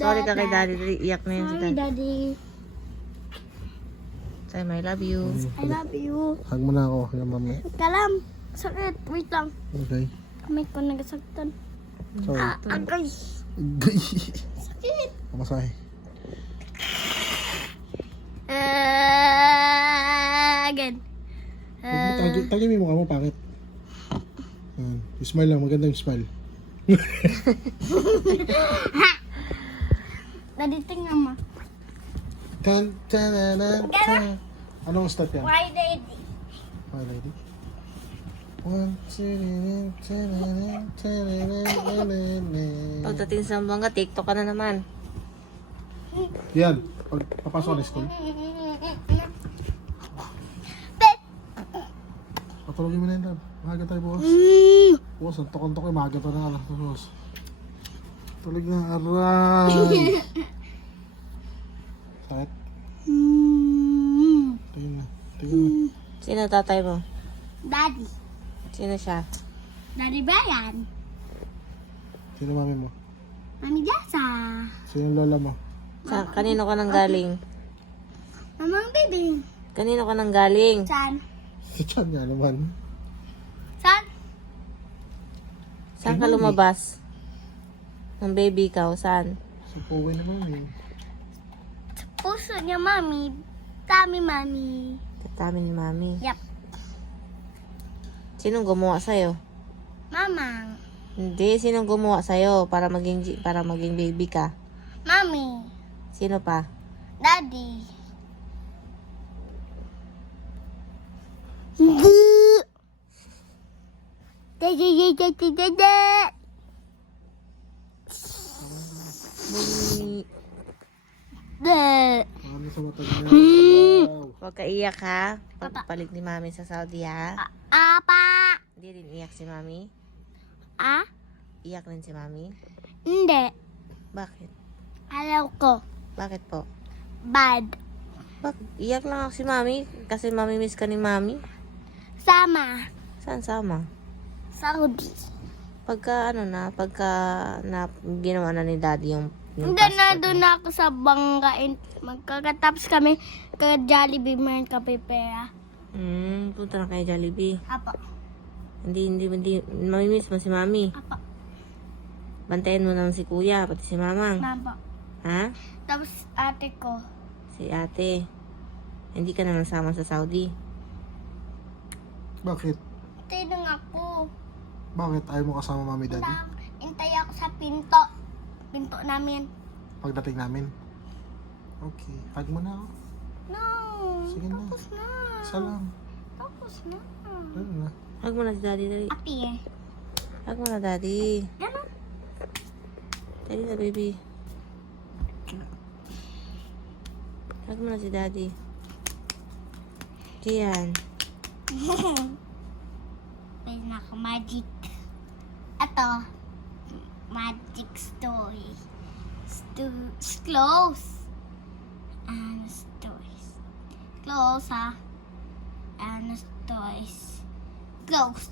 Sorry ka kay daddy. Iyak na yun si Sorry, daddy. Daddy. Say, I love you. I love you. Hug mo na ako. Hug mami. Kalam. Sakit. Wait lang. Okay. Kamay ko nagasaktan. Sorry. Agay. Gay. Sakit. Pamasahe. Again. Tagay mo yung mukha mo, pangit. Yan. Smile lang, maganda yung smile. Daddy, tingnan mo. Anong step yan? Why, Daddy? Okay, lady. 1, 2, Pagdating sa bangga, TikTok ka na naman. yan. Pag papasok ka na school, patulogin mo na yun, Dad. Mahaga tayo bukas. Bukas, ang tokon-tokon. Mahaga tayo ng alas na bukas. Tulog na, aray. Sakit? Tingin na. Tingin na. Sino tatay mo? Daddy. Sino siya? Daddy Brian. Sino mami mo? Mami Jasa. Sino lola mo? Kanino ka nang galing? Mamang baby. Kanino ka nang galing? San? Si Chan nga naman. San? Saan ka lumabas? Ng baby ka o saan? Sa puwi na mami. Puso niya, Mami. Tami, Mami. Tatami ni mami. Yep. Sinong gumawa sa'yo? Mamang. Hindi, sinong gumawa sa'yo para maging baby ka? Mami. Sino pa? Daddy. Hindi. Daddy. Ano sa mata niya? Wow. Huwag ka iyak ha. Pagpapalit ni mami sa Saudi ha. Apa? Hindi rin iyak si mami. Ah? Iyak rin si mami. Hindi. Bakit? Alaw ko. Bakit po? Bad. Iyak lang ako si mami kasi mami miss ka ni mami. Sama. Saan sama? Saudi. Pagka ginawa na ni daddy yung Hindi na doon ako sa banggain. Magkakatapos kami ka Jollibee, meron kami pera. Punta na kayo Jollibee. Apa. Hindi, mamimiss mo si mami. Apa. Bantayan mo naman si kuya, pati si mamang. Napa. Ha? Tapos ate ko. Si ate. Hindi ka naman sama sa Saudi. Bakit? Tinang ako. Bakit? Ayaw mo kasama mami daddy? Intay ako sa pinto. Pinto namin. Pagdating namin? Okay. Hug mo na ako. No. Sige na. Tapos na. Isa lang. Tapos na. Ano na? Hug mo na si daddy, dali. Ate eh. Hug mo na daddy. Ganon. Dali na baby. Hug mo na si daddy. Diyan. May naka-magic. Ito. Magic story. Close. And stories. Close, ha? And stories. Close.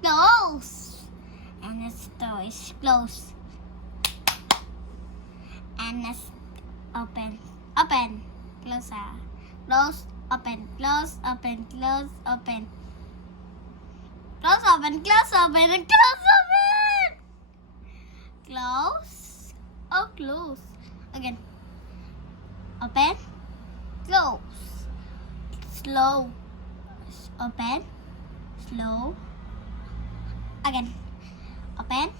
Close. And stories. Close. And open. Open. Close, ha? Close. Open. Close. Open. Close. Open. Close. Open. Close. Open. And close. Open. Close. Oh, close. Again. Open. Close. Slow. Open. Slow. Again. Open.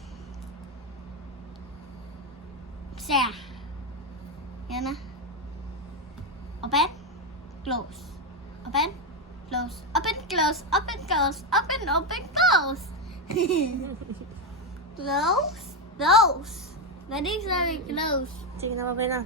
Sarah. Yan na. Open. Close. Open. Close. Open. Close. Open. Close. Open. Open. Close. Close. Close. Daddy, sorry. Close. Sige na, babay na.